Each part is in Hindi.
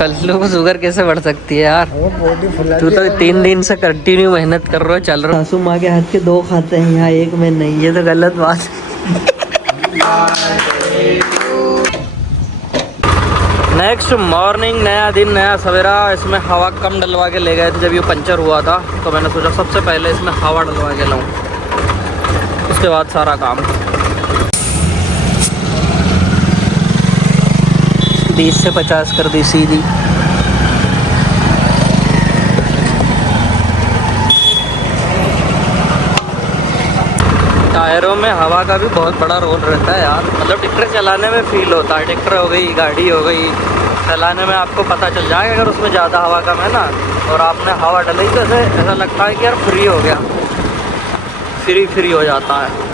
कल्लू को शुगर कैसे बढ़ सकती है यार? बॉडी फुला तू तो 3 दिन से कंटिन्यू मेहनत कर रहा हो, चल रहा। सासू माँ के हाथ के 2 खाते हैं यहाँ, 1 में नहीं, ये तो गलत बात नेक्स्ट मॉर्निंग, नया दिन नया सवेरा। इसमें हवा कम डलवा के ले गए थे जब ये पंचर हुआ था, तो मैंने सोचा सबसे पहले इसमें हवा डलवा के लाऊं, उसके बाद सारा काम। 20 से 50 कर दी सीधी। टायरों में हवा का भी बहुत बड़ा रोल रहता है यार, मतलब ट्रैक्टर चलाने में फील होता है। ट्रैक्टर हो गई, गाड़ी हो गई, चलाने में आपको पता चल जाएगा अगर उसमें ज़्यादा हवा कम है ना, और आपने हवा डली तो ऐसा लगता है कि यार फ्री हो गया, फ्री हो जाता है।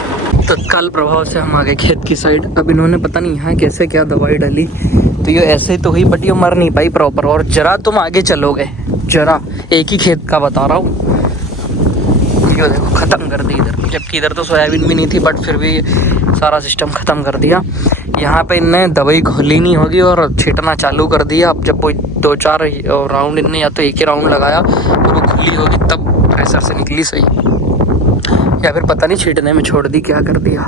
तत्काल प्रभाव से हम आ गए खेत की साइड। अब इन्होंने पता नहीं यहाँ कैसे क्या दवाई डाली, तो ये ऐसे तो हुई बट ये मर नहीं पाई प्रॉपर। और जरा तुम आगे चलोगे, जरा एक ही खेत का बता रहा हूँ, ये देखो ख़त्म कर दी इधर, जबकि इधर तो सोयाबीन भी नहीं थी बट फिर भी सारा सिस्टम ख़त्म कर दिया। यहाँ पे इनने दवाई घोली नहीं होगी और छींटना चालू कर दिया। अब जब कोई 2-4 राउंड इनने, या तो एक ही राउंड लगाया और वो खुली होगी तब प्रेशर से निकली सही, या फिर पता नहीं छींटने में छोड़ दी, क्या कर दिया।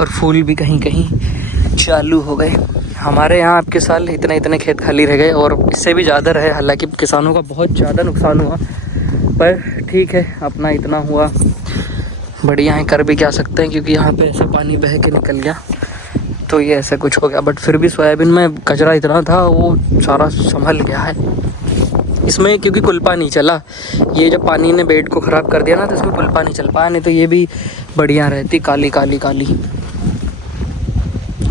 और फूल भी कहीं कहीं चालू हो गए। हमारे यहाँ आपके साल इतने खेत खाली रह गए और इससे भी ज़्यादा रहे, हालांकि किसानों का बहुत ज़्यादा नुकसान हुआ, पर ठीक है अपना इतना हुआ, बढ़िया है, कर भी क्या सकते हैं, क्योंकि यहाँ पे ऐसा पानी बह के निकल गया तो ये ऐसा कुछ हो गया। बट फिर भी सोयाबीन में कचरा इतना था वो सारा संभल गया है इसमें, क्योंकि कुल्पा नहीं चला। ये जब पानी ने बेड को ख़राब कर दिया ना तो इसमें कुल्पा नहीं चल पाया, नहीं तो ये भी बढ़िया रहती, काली काली काली।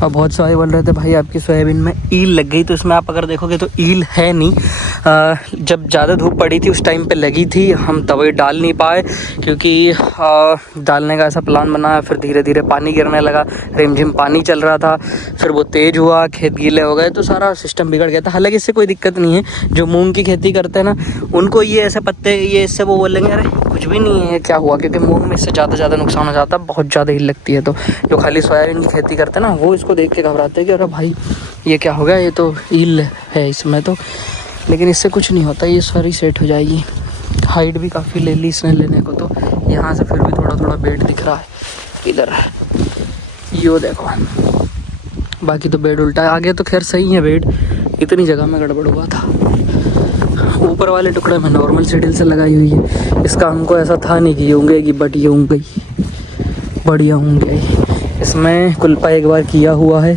और बहुत सारे बोल रहे थे भाई आपकी सोयाबीन में ईल लग गई, तो इसमें आप अगर देखोगे तो ईल है नहीं। जब ज़्यादा धूप पड़ी थी उस टाइम पे लगी थी, हम दवाई डाल नहीं पाए क्योंकि डालने का ऐसा प्लान बनाया, फिर धीरे धीरे पानी गिरने लगा, रिमझिम पानी चल रहा था, फिर वो तेज़ हुआ, खेत गीले हो गए, तो सारा सिस्टम बिगड़ गया था। हालांकि इससे कोई दिक्कत नहीं है, जो मूंग की खेती करते हैं ना उनको ये ऐसे पत्ते, ये इससे वो बोलेंगे अरे कुछ भी नहीं है क्या हुआ, क्योंकि मूंग में इससे ज़्यादा नुकसान हो जाता है, बहुत ज़्यादा हील लगती है। तो जो खाली सोयाबीन की खेती करते हैं ना वो इसको देख के घबराते हैं कि अरे भाई ये क्या हो गया, ये तो हील है इसमें तो, लेकिन इससे कुछ नहीं होता, ये सारी सेट हो जाएगी। हाइट भी काफ़ी ले ली इसने लेने को, तो यहाँ से फिर भी थोड़ा बेड दिख रहा है इधर, यो देखो, बाकी तो बेड उल्टा है। आगे तो खैर सही है बेड, इतनी जगह में गड़बड़ हुआ था। ऊपर वाले टुकड़े में नॉर्मल सीडल से लगाई हुई है, इसका हमको ऐसा था नहीं कि ये ऊँगेगी, बट ये ऊँग गई, बढ़िया ऊँग गई। इसमें कुल्पा एक बार किया हुआ है,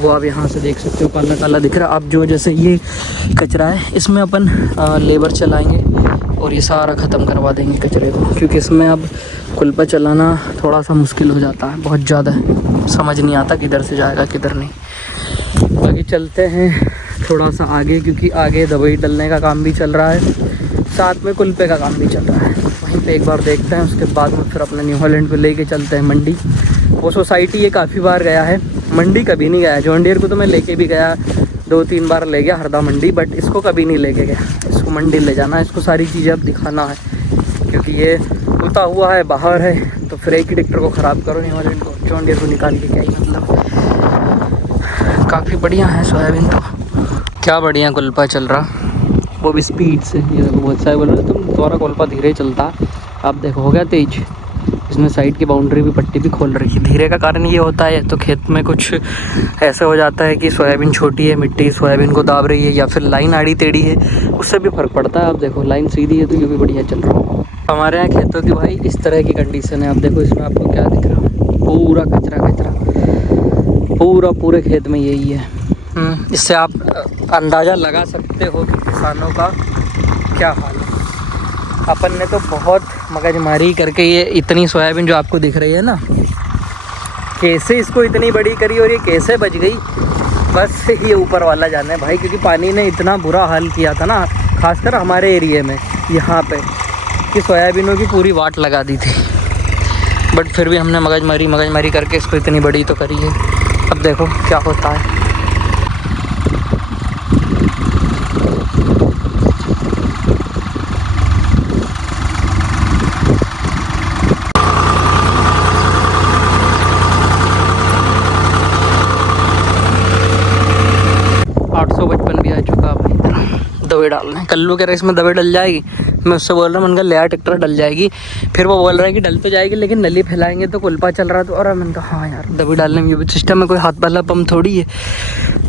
वो आप यहाँ से देख सकते हो, काला काला दिख रहा है। अब जो जैसे ये कचरा है इसमें अपन लेबर चलाएंगे और ये सारा ख़त्म करवा देंगे कचरे को, क्योंकि इसमें अब कुल्पा चलाना थोड़ा सा मुश्किल हो जाता है, बहुत ज़्यादा समझ नहीं आता किधर से जाएगा किधर नहीं। बाकी चलते हैं थोड़ा सा आगे, क्योंकि आगे दवाई डलने का काम भी चल रहा है, साथ में कुल्पे का काम भी चल रहा है। वहीं पे एक बार देखते हैं, उसके बाद में फिर अपने न्यू हॉलैंड को लेके चलते हैं मंडी। वो सोसाइटी ये काफ़ी बार गया है, मंडी कभी नहीं गया। जॉन डियर को तो मैं लेके भी गया, 2-3 बार ले गया हरदा मंडी, बट इसको कभी नहीं लेके गया। इसको मंडी ले जाना है, इसको सारी चीज़ें अब दिखाना है, क्योंकि ये उता हुआ है, बाहर है, तो फिर एक ही ट्रैक्टर को ख़राब करो न्यू हॉलैंड को, जॉन डियर को निकाल के क्या ही मतलब। काफ़ी बढ़िया है सोयाबीन तो, क्या बढ़िया कुल्पा चल रहा, वो भी स्पीड से। ये देखो बहुत सारे बोल रहे तुम तुम्हारा कुल्पा धीरे ही चलता है, अब देखो हो गया तेज। इसमें साइड की बाउंड्री भी पट्टी भी खोल रखी है। धीरे का कारण ये होता है तो खेत में कुछ ऐसा हो जाता है कि सोयाबीन छोटी है, मिट्टी सोयाबीन को दाब रही है, या फिर लाइन आड़ी टेढ़ी है, उससे भी फ़र्क पड़ता है। अब देखो लाइन सीधी है तो ये भी बढ़िया चल रहा है। हमारे यहाँ खेतों की भाई इस तरह की कंडीशन है। अब देखो इसमें आपको क्या दिख रहा है, पूरा कचरा, पूरे खेत में यही है। इससे आप अंदाज़ा लगा सकते हो कि किसानों का क्या हाल है। अपन ने तो बहुत मगजमारी करके ये इतनी सोयाबीन जो आपको दिख रही है ना, कैसे इसको इतनी बड़ी करी और ये कैसे बच गई, बस ये ऊपर वाला जाने भाई। क्योंकि पानी ने इतना बुरा हाल किया था ना, खासकर हमारे एरिए में यहाँ पे, कि सोयाबीनों की पूरी वाट लगा दी थी। बट फिर भी हमने मगजमारी करके इसको इतनी बड़ी तो करी है। अब देखो क्या होता है। भी आ चुका भाई, दवाई डालने। कल्लू कह रहा है इसमें दवाई डल जाएगी, मैं उससे बोल रहा हूँ, मैंने कहा ले आ ट्रैक्टर डल जाएगी। फिर वो बोल रहा है कि डल तो जाएगी लेकिन नली फैलाएंगे तो कुल्पा चल रहा है तो, और मैंने कहा हाँ यार दवाई डालने में ये भी सिस्टम है, कोई हाथ वाला पंप थोड़ी है,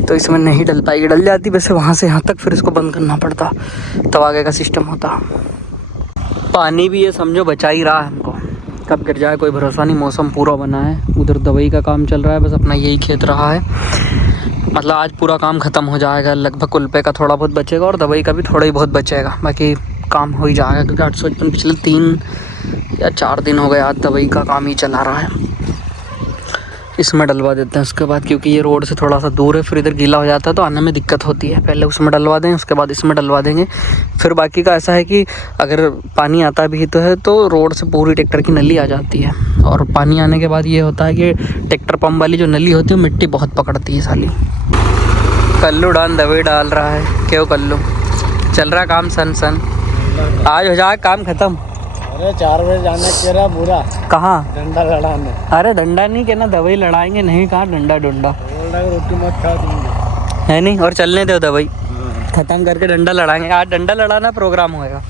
तो इसमें नहीं डल पाएगी। डल जाती वैसे वहाँ से यहाँ तक, फिर इसको बंद करना पड़ता तब आगे का सिस्टम होता। पानी भी ये समझो बचा ही रहा है हमको, कब गिर जाए कोई भरोसा नहीं। मौसम पूरा बना है, उधर दवाई का काम चल रहा है, बस अपना यही खेत रहा है। मतलब आज पूरा काम ख़त्म हो जाएगा लगभग, कुल्पे का थोड़ा बहुत बचेगा और दवाई का भी थोड़ा ही बहुत बचेगा, बाकी काम हो ही जाएगा। क्योंकि 855 पिछले 3 या 4 दिन हो गए आज दवाई का काम ही चला रहा है। इसमें डलवा देते हैं उसके बाद, क्योंकि ये रोड से थोड़ा सा दूर है, फिर इधर गीला हो जाता है तो आने में दिक्कत होती है। पहले उसमें डलवा दें, उसके बाद इसमें डलवा देंगे। फिर बाकी का ऐसा है कि अगर पानी आता भी तो है तो रोड से पूरी ट्रैक्टर की नली आ जाती है, और पानी आने के बाद ये होता है कि ट्रैक्टर पंप वाली जो नली होती है वो मिट्टी बहुत पकड़ती है साली। कल्लू डान दवाई डाल रहा है, क्यों कल्लू चल रहा काम सन सन, आज हो जाए काम खत्म। अरे 4 बजे जाना कह रहा पूरा, कहाँ डंडा लड़ाने। अरे डंडा नहीं कहना, दवाई लड़ाएंगे, नहीं कहाँ डंडा डंडा बोल रहा है रोटी मत खा तुम, है नहीं, और चलने दो दवाई ख़त्म करके डंडा लड़ाएंगे। आज डंडा लड़ाना प्रोग्राम होएगा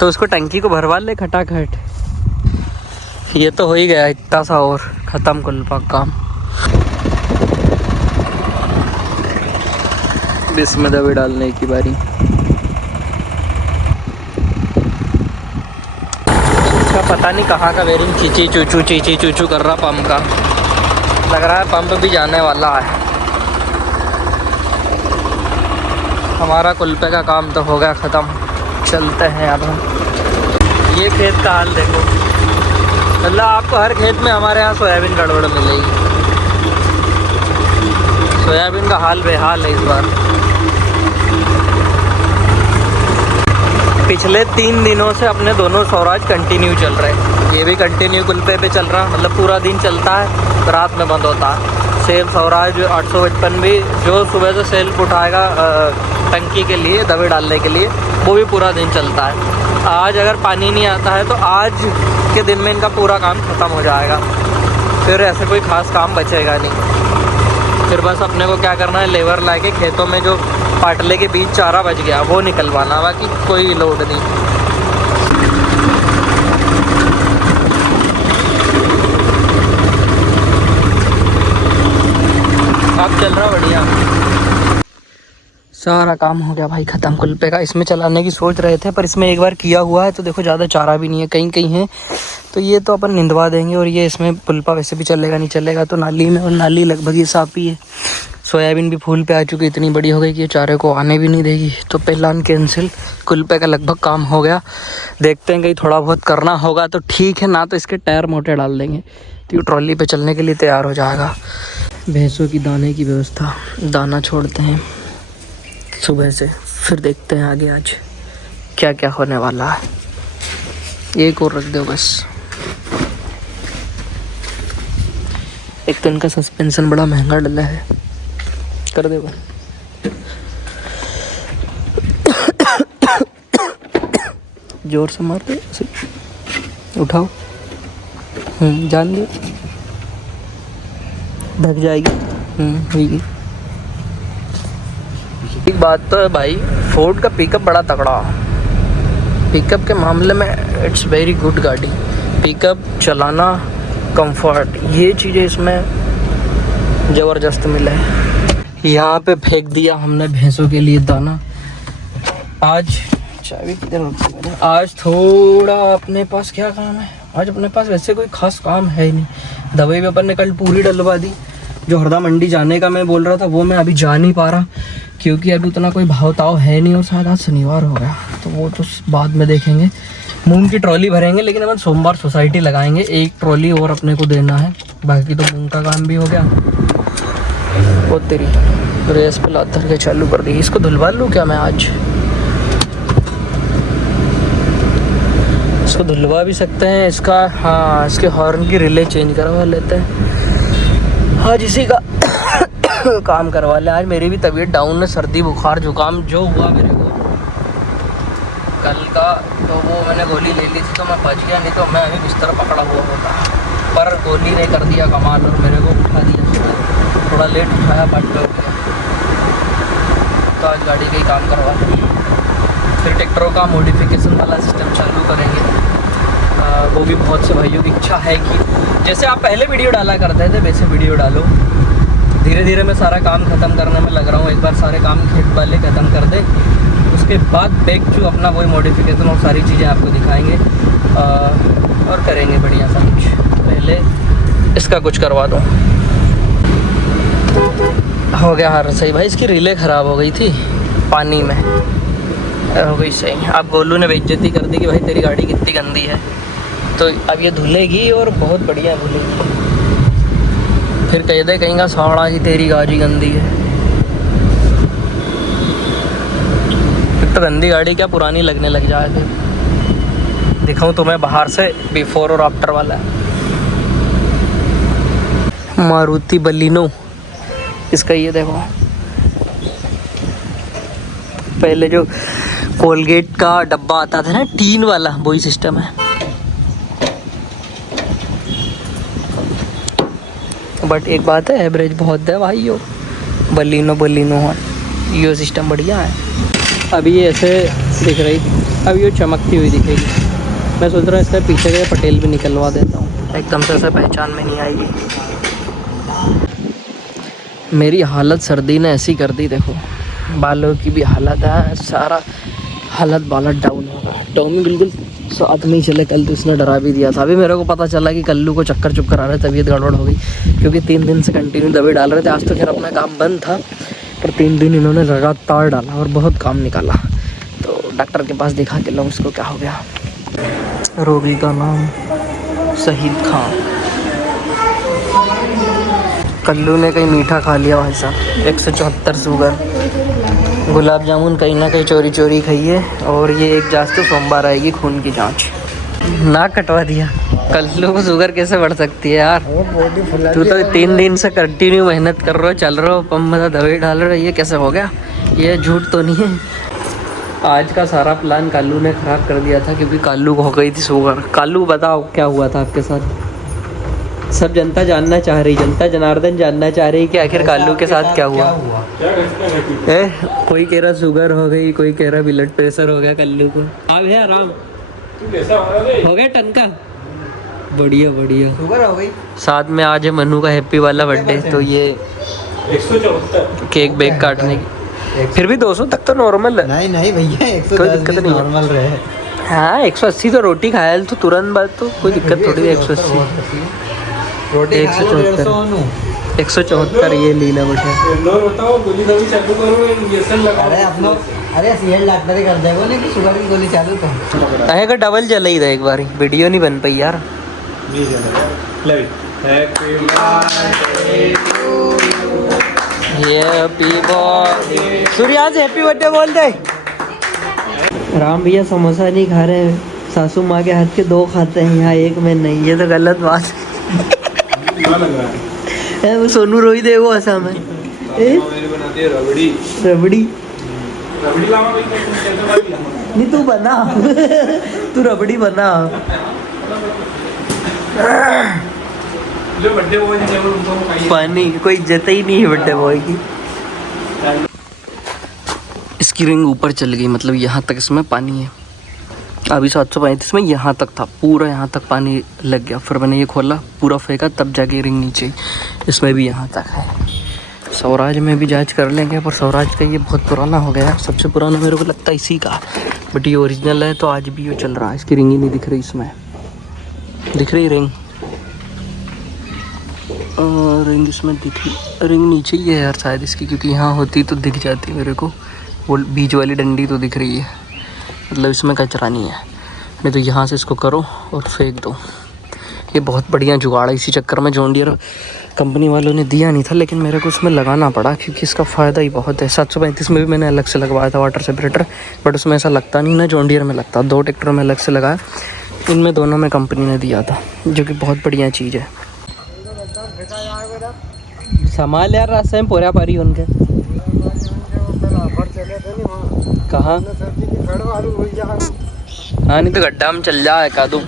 तो उसको टंकी को भरवा ले खटाखट। ये तो हो ही गया इतना सा और ख़त्म कुल्पा काम। इसमें दवाई डालने की बारी। पता नहीं कहाँ का बेरिंग चीची चूचू कर रहा पंप का, लग रहा है पंप भी जाने वाला है। हमारा कुल्पे का काम तो हो गया ख़त्म, चलते हैं अब हम। ये खेत का हाल देखो, मतलब आपको हर खेत में हमारे यहाँ सोयाबीन गड़बड़ मिलेगी। सोयाबीन का हाल बेहाल है इस बार। पिछले 3 दिनों से अपने दोनों स्वराज कंटिन्यू चल रहे हैं। ये भी कंटिन्यू कुल्पे पे चल रहा, मतलब पूरा दिन चलता है, रात में बंद होता है। सेम स्वराज 855 भी जो सुबह से सेल्फ उठाएगा टंकी के लिए दवाई डालने के लिए, वो भी पूरा दिन चलता है। आज अगर पानी नहीं आता है तो आज के दिन में इनका पूरा काम ख़त्म हो जाएगा, फिर ऐसे कोई ख़ास काम बचेगा नहीं। फिर बस अपने को क्या करना है, लेबर ला के खेतों में जो पाटले के बीच चारा बच गया वो निकलवाना, बाकी कोई लोड नहीं। अब चल रहा बढ़िया, सारा काम हो गया भाई ख़त्म कुल्पे का। इसमें चलाने की सोच रहे थे पर इसमें एक बार किया हुआ है तो देखो ज़्यादा चारा भी नहीं है, कहीं कहीं है तो ये तो अपन निंदवा देंगे। और ये इसमें कुल्पा वैसे भी चलेगा नहीं चलेगा तो नाली में, और नाली लगभग ये साफ ही है। सोयाबीन भी फूल पे आ चुकी, इतनी बड़ी हो गई कि ये चारे को आने भी नहीं देगी, तो प्लान कैंसिल। कुल्पे का लगभग काम हो गया, देखते हैं कहीं थोड़ा बहुत करना होगा तो ठीक है, ना तो इसके टायर मोटे डाल देंगे तो ये ट्रॉली पे चलने के लिए तैयार हो जाएगा। भैंसों की दाने की व्यवस्था, दाना छोड़ते हैं सुबह से, फिर देखते हैं आगे आज क्या क्या होने वाला है। एक और रख दो बस। एक तो इनका सस्पेंशन बड़ा महंगा डला है, कर दे बस। जोर से मार दे, उठाओ, जान दे, ढक जाएगी। होगी। एक बात तो है भाई, फोर्ड का पिकअप बड़ा तगड़ा, पिकअप के मामले में इट्स वेरी गुड गाड़ी। पिकअप, चलाना, कंफर्ट, ये चीज़ें इसमें ज़बरदस्त मिले हैं। यहाँ पे फेंक दिया हमने भैंसों के लिए दाना। आज चाबी किधर होती है, आज थोड़ा अपने पास क्या काम है, आज अपने पास वैसे कोई खास काम है ही नहीं। दवाई भी अपन ने कल पूरी डलवा दी। जो हरदा मंडी जाने का मैं बोल रहा था वो मैं अभी जा नहीं पा रहा क्योंकि अभी उतना कोई भाव ताव है नहीं, और शायद आज शनिवार हो गया तो वो तो बाद में देखेंगे। मूंग की ट्रॉली भरेंगे, लेकिन अपन सोमवार सोसाइटी लगाएंगे, एक ट्रॉली और अपने को देना है, बाकी तो मूंग का काम भी हो गया। वो तेरी रेस पे लात धर के चालू कर दी। इसको धुलवा लूँ क्या मैं आज, इसको धुलवा भी सकते हैं इसका, हाँ इसके हॉर्न की रिले चेंज करवा लेते हैं आज, इसी का काम करवा ले। आज मेरी भी तबीयत डाउन है, सर्दी बुखार जुकाम जो हुआ मेरे को कल का, तो वो मैंने गोली ले ली थी तो मैं बच गया, नहीं तो मैं अभी बिस्तर पकड़ा हुआ होता। पर गोली ने कर दिया कमाल और मेरे को उठा दिया, थोड़ा लेट उठाया बट हो गया, तो आज गाड़ी का ही काम करवा फिर ट्रैक्टरों का मॉडिफिकेशन वाला सिस्टम चालू करेंगे। वो भी बहुत से भाइयों की इच्छा है कि जैसे आप पहले वीडियो डाला करते थे वैसे वीडियो डालो। धीरे धीरे मैं सारा काम ख़त्म करने में लग रहा हूँ। एक बार सारे काम खेत वाले ख़त्म कर दे, उसके बाद बैक टू अपना वही मॉडिफिकेशन और सारी चीज़ें आपको दिखाएंगे और करेंगे बढ़िया सा कुछ। पहले इसका कुछ करवा दो। हो गया हार सही भाई। इसकी रीलें ख़राब हो गई थी पानी में, हो गई सही। अब गोलू ने बेइज्जती कर दी कि भाई तेरी गाड़ी कितनी गंदी है, तो अब ये धुलेगी और बहुत बढ़िया धुलेगी। फिर कह दे कहेंगे साड़ा कि तेरी गाड़ी गंदी है। फिर तो गंदी गाड़ी क्या पुरानी लगने लग जाए। फिर दिखाऊं तुम्हें बाहर से बिफोर और आफ्टर वाला। मारुति बलिनो, इसका ये देखो, पहले जो कोलगेट का डब्बा आता था ना टीन वाला, वही सिस्टम है। बट एक बात है, एवरेज बहुत है भाई। यो बलिनो है, यो सिस्टम बढ़िया है। अभी ये ऐसे दिख रही, अब ये चमकती हुई दिखेगी। मैं सोच रहा हूँ इसका पीछे का पटेल भी निकलवा देता हूँ, एकदम से ऐसे पहचान में नहीं आएगी। मेरी हालत सर्दी ने ऐसी कर दी, देखो बालों की भी हालत है, सारा हालत बालत डाउन होगा। टॉमी बिल्कुल साथ में ही चले, कल तो उसने डरा भी दिया था। अभी मेरे को पता चला कि कल्लू को चक्कर चुक्कर आ रहे, तबीयत गड़बड़ हो गई, क्योंकि 3 दिन से कंटिन्यू दवाई डाल रहे थे। आज तो खैर अपना काम बंद था, पर 3 दिन इन्होंने लगातार डाला और बहुत काम निकाला। तो डॉक्टर के पास दिखा के लो उसको क्या हो गया। रोगी का नाम शहीद खान। कल्लू ने कहीं मीठा खा लिया भाई साहब। 174 शुगर, गुलाब जामुन कहीं ना कहीं चोरी चोरी खाइए। और ये एक जांच तो सोमवार आएगी, खून की जांच। नाक कटवा दिया। कल्लू को शुगर कैसे बढ़ सकती है यार? तू तो 3 दिन से कंटिन्यू मेहनत कर रहे हो, चल रहे हो, पंप में दवाई डाल रहे हो, ये कैसे हो गया? ये झूठ तो नहीं है? आज का सारा प्लान कालू ने ख़राब कर दिया था, क्योंकि कालू को हो गई थी शुगर। कालू बताओ क्या हुआ था आपके साथ? सब जनता जानना चाह रही, जनता जनार्दन जानना चाह रही कि आखिर कालू के साथ क्या हुआ। कोई कह रहा शुगर हो गई, कोई कह रहा ब्लड प्रेशर हो गया कल्लू को। अब है आराम, हो गया टनका, बढ़िया बढ़िया शुगर हो गई। साथ में आज है मनु का हैप्पी वाला बर्थडे, तो ये 174 केक बेक काटने की। फिर भी 200 तक तो नॉर्मल है। नहीं भैया, 110 नॉर्मल रहे। हाँ 180 तो रोटी खाया तो तुरंत बाद, तो कोई दिक्कत थोड़ी है। 180 रोटी 174 ये लीला बैठे। अरे सीएल डॉक्टर ही कर देगा नहीं कि शुगर की गोली चालू तो कहे का डबल चला ही था एक बार, वीडियो नहीं बन पाई यार। हैप्पी बर्थडे सूर्या से हैप्पी बर्थडे बोल दे। राम भैया समोसा नहीं खा रहे हैं, सासू माँ के हाथ के 2 खाते हैं, यहाँ 1 में नहीं। ये तो गलत बात है। वो सोनू रोई दे वो ऐसा में रबड़ी नहीं, तू बना तू रबड़ी बना। पानी कोई इज्जत ही नहीं है बर्थडे बॉय की। इसकी रिंग ऊपर चल गई, मतलब यहाँ तक इसमें पानी है। अभी 735 में यहाँ तक था, पूरा यहाँ तक पानी लग गया। फिर मैंने ये खोला, पूरा फेंका, तब जाके रिंग नीचे। इसमें भी यहाँ तक है। स्वराज में भी जांच कर लेंगे, पर स्वराज का ये बहुत पुराना हो गया। सबसे पुराना मेरे को लगता है इसी का, बट ये ओरिजिनल है, तो आज भी ये चल रहा है। इसकी रिंग ही नहीं दिख रही, इसमें दिख रही रिंग? रिंग इसमें दिख रही, रिंग नीचे ही है यार शायद इसकी, क्योंकि यहाँ होती तो दिख जाती मेरे को। वो बीच वाली डंडी तो दिख रही है, मतलब इसमें कचरा नहीं है। नहीं तो यहाँ से इसको करो और फेंक दो। ये बहुत बढ़िया जुगाड़ है। इसी चक्कर में जॉन डियर कंपनी वालों ने दिया नहीं था, लेकिन मेरे को उसमें लगाना पड़ा, क्योंकि इसका फ़ायदा ही बहुत है। 735 में भी मैंने अलग से लगवाया था वाटर सेपरेटर, बट उसमें ऐसा लगता नहीं ना, जॉन डियर में लगता। 2 ट्रैक्टर में अलग से लगाया, इनमें दोनों में कंपनी ने दिया था, जो कि बहुत बढ़िया चीज़ है। संभाल यार, रास्ते में पोरा पारी उनके कहाँ? हाँ नहीं तो गड्ढा में चल जाए का दूँ।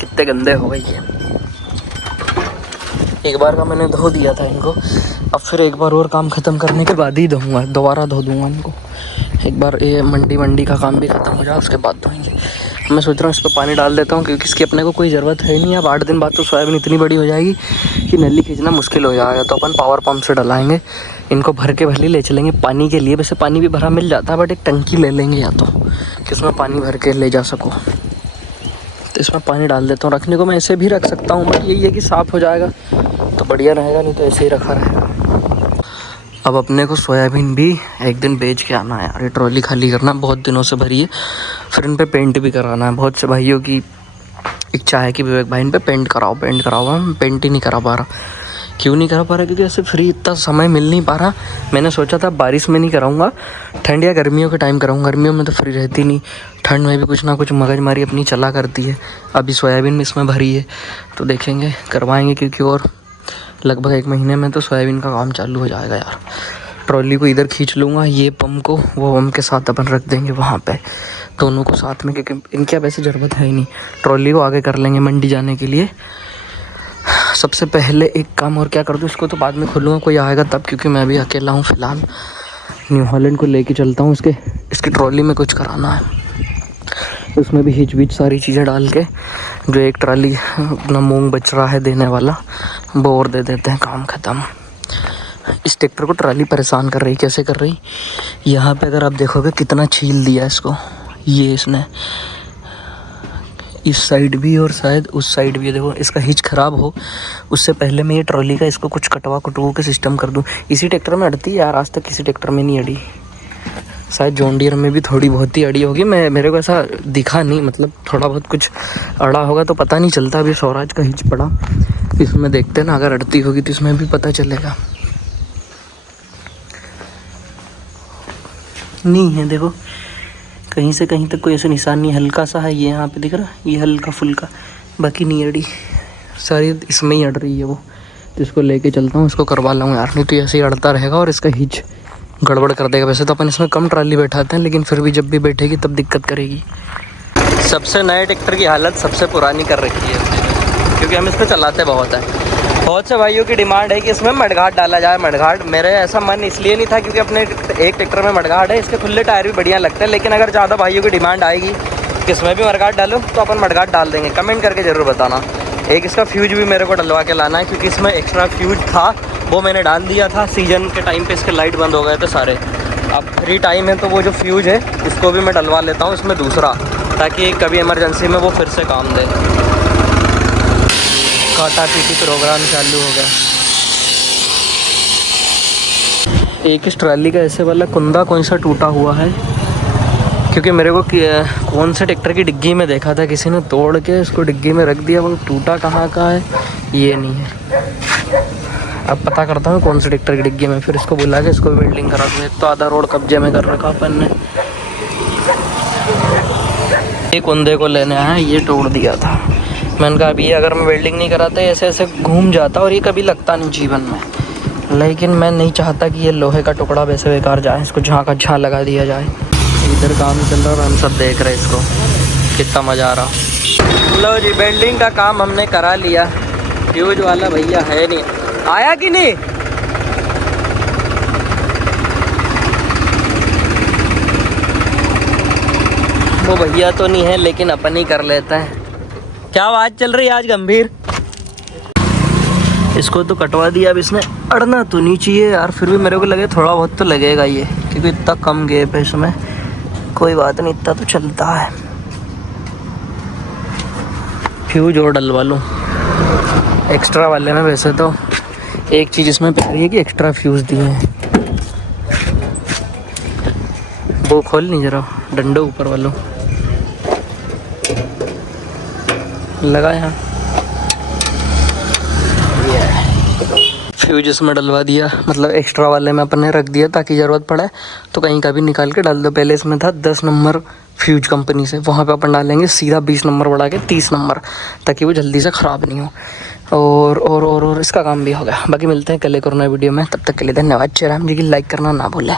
कितने गंदे हो गए ये। एक बार का मैंने धो दिया था इनको, अब फिर एक बार और काम ख़त्म करने के बाद ही धोऊँगा, दोबारा धो दूँगा इनको। एक बार ये मंडी का काम भी ख़त्म हो जाए उसके बाद धोएंगे। मैं सोच रहा हूँ इस पर पानी डाल देता हूँ क्योंकि इसकी अपने को कोई ज़रूरत है नहीं। अब 8 दिन बाद तो सोयाबीन इतनी बड़ी हो जाएगी कि नली खींचना मुश्किल हो जाएगा, तो अपन पावर पंप से डलाएँगे। इनको भर के भले ले चलेंगे पानी के लिए, वैसे पानी भी भरा मिल जाता है बट एक टंकी ले लेंगे या तो कि उसमें पानी भर के ले जा सको। तो इसमें पानी डाल देता हूँ, रखने को मैं ऐसे भी रख सकता हूँ बट यही है कि साफ़ हो जाएगा तो बढ़िया रहेगा, नहीं तो ऐसे ही रखा रहेगा। अब अपने को सोयाबीन भी एक दिन बेच के आना है यार, ये ट्रॉली खाली करना, बहुत दिनों से भरी है। फिर इन पे पेंट भी कराना है। बहुत से भाइयों की इच्छा है कि विवेक भाई इन पे पेंट कराओ। मैं पेंट ही नहीं करा पा रहा। क्यों नहीं करा पा रहा? क्योंकि ऐसे फ्री इतना समय मिल नहीं पा रहा। मैंने सोचा था बारिश में नहीं कराऊंगा, ठंड या गर्मियों के टाइम कराऊंगा। गर्मियों में तो फ्री रहती नहीं, ठंड में भी कुछ ना कुछ मगजमारी अपनी चला करती है। अभी सोयाबीन भी इसमें भरी है तो देखेंगे, करवाएंगे, क्योंकि और लगभग 1 महीने में तो सोयाबीन का काम चालू हो जाएगा यार। ट्रॉली को इधर खींच लूँगा, ये पंप को वो पंप के साथ अपन रख देंगे वहाँ पे, दोनों को साथ में, क्योंकि इनकी अब ऐसे ज़रूरत है ही नहीं। ट्रॉली को आगे कर लेंगे मंडी जाने के लिए। सबसे पहले एक काम और क्या कर दूँ, इसको तो बाद में खोलूँगा, कोई आएगा तब, क्योंकि मैं अभी अकेला हूँ फ़िलहाल। न्यू हॉलैंड को लेके चलता हूँ, इसकी ट्रॉली में कुछ कराना है। उसमें भी हिच बीच सारी चीज़ें डाल के, जो एक ट्राली अपना मूंग बच रहा है देने वाला वो और दे देते हैं, काम ख़त्म। इस ट्रैक्टर को ट्राली परेशान कर रही, कैसे कर रही, यहाँ पे अगर आप देखोगे कितना छील दिया इसको, ये इसने इस साइड भी और शायद उस साइड भी। देखो इसका हिच ख़राब हो उससे पहले मैं ये ट्रॉली का इसको कुछ कटवा कटवा के सिस्टम कर दूँ। इसी ट्रैक्टर में अड़ती है यार, आज तक किसी ट्रैक्टर में नहीं अड़ी। शायद जॉन डियर में भी थोड़ी बहुत ही अड़ी होगी, मेरे को ऐसा दिखा नहीं, मतलब थोड़ा बहुत कुछ अड़ा होगा तो पता नहीं चलता। अभी स्वराज का हिच पड़ा, इसमें देखते हैं ना, अगर अड़ती होगी तो इसमें भी पता चलेगा। नहीं है, देखो कहीं से कहीं तक कोई ऐसा निशान नहीं, हल्का सा है ये यहाँ पे दिख रहा, ये हल्का फुल्का, बाकी नहीं अड़ी, सारी इसमें ही अड़ रही है वो। तो इसको लेके चलता हूँ, इसको करवा लाऊँ यार, नहीं तो ऐसे ही अड़ता रहेगा और इसका हिच गड़बड़ कर देगा। वैसे तो अपन इसमें कम ट्राली बैठाते हैं, लेकिन फिर भी जब भी बैठेगी तब दिक्कत करेगी। सबसे नए ट्रैक्टर की हालत सबसे पुरानी कर रखी है इसने, क्योंकि हम इसको चलाते बहुत है। बहुत से भाइयों की डिमांड है कि इसमें मडगार्ड डाला जाए। मडगार्ड मेरे ऐसा मन इसलिए नहीं था क्योंकि अपने एक ट्रैक्टर में मडगार्ड है, इसके खुले टायर भी बढ़िया लगते हैं, लेकिन अगर ज़्यादा भाइयों की डिमांड आएगी कि इसमें भी मडगार्ड डालो तो अपन मडगार्ड डाल देंगे। कमेंट करके ज़रूर बताना। एक इसका फ्यूज भी मेरे को डलवा के लाना है, क्योंकि इसमें एक्स्ट्रा फ्यूज था वो मैंने डाल दिया था। सीजन के टाइम पे इसके लाइट बंद हो गए थे सारे। अब फ्री टाइम है तो वो जो फ्यूज है उसको भी मैं डलवा लेता हूँ इसमें दूसरा, ताकि कभी इमरजेंसी में वो फिर से काम दे। काटा पीटी प्रोग्राम चालू हो गया। एक इस ट्राली का ऐसे वाला कुंदा कौन सा टूटा हुआ है, क्योंकि मेरे को कौन से ट्रैक्टर की डिग्गी में देखा था किसी ने तोड़ के इसको डिग्गी में रख दिया, वो टूटा कहाँ का है ये नहीं है। अब पता करता हूँ कौन से ट्रैक्टर की डिग्गी में, फिर इसको बुला के इसको वेल्डिंग करा दूँ। एक तो आधा रोड कब्जे में कर रखा अपन ने। ये कुंदे को लेने आया, ये तोड़ दिया था। मैंने कहा अभी अगर मैं वेल्डिंग नहीं कराता ऐसे ऐसे घूम जाता और ये कभी लगता नहीं जीवन में, लेकिन मैं नहीं चाहता कि ये लोहे का टुकड़ा वैसे बेकार जाए, इसको जहाँ का जहाँ लगा दिया जाए। इधर काम चल रहा और हम सब देख रहे हैं इसको, कितना मज़ा आ रहा। लो जी, वेल्डिंग का काम हमने करा लिया। फ्यूज वाला भैया है नहीं, आया कि नहीं? वो भैया तो नहीं है, लेकिन अपन ही कर लेते हैं। क्या आवाज़ चल रही है आज गंभीर? इसको तो कटवा दिया। अब इसमें अड़ना तो नहीं चाहिए यार, फिर भी मेरे को लगे थोड़ा बहुत तो लगेगा ये, क्योंकि इतना कम गैप है इसमें। कोई बात नहीं, इतना तो चलता है। फ्यूज और डलवा लूँ एक्स्ट्रा वाले में। वैसे तो एक चीज़ इसमें प्यारी है कि एक्स्ट्रा फ्यूज दिए हैं। वो खोल नहीं जरा, डंडो ऊपर वालों लगा यहाँ। फ्यूज इसमें डलवा दिया, मतलब एक्स्ट्रा वाले में अपन ने रख दिया ताकि ज़रूरत पड़े तो कहीं का भी निकाल के डाल दो। पहले इसमें था 10 नंबर फ्यूज कंपनी से, वहाँ पे अपन डालेंगे सीधा 20 नंबर बढ़ा के 30 नंबर, ताकि वो जल्दी से ख़राब नहीं हो। और इसका काम भी हो गया। बाकी मिलते हैं कल एक और नए वीडियो में, तब तक के लिए धन्यवाद। जय राम जी की लाइक करना ना भूलें।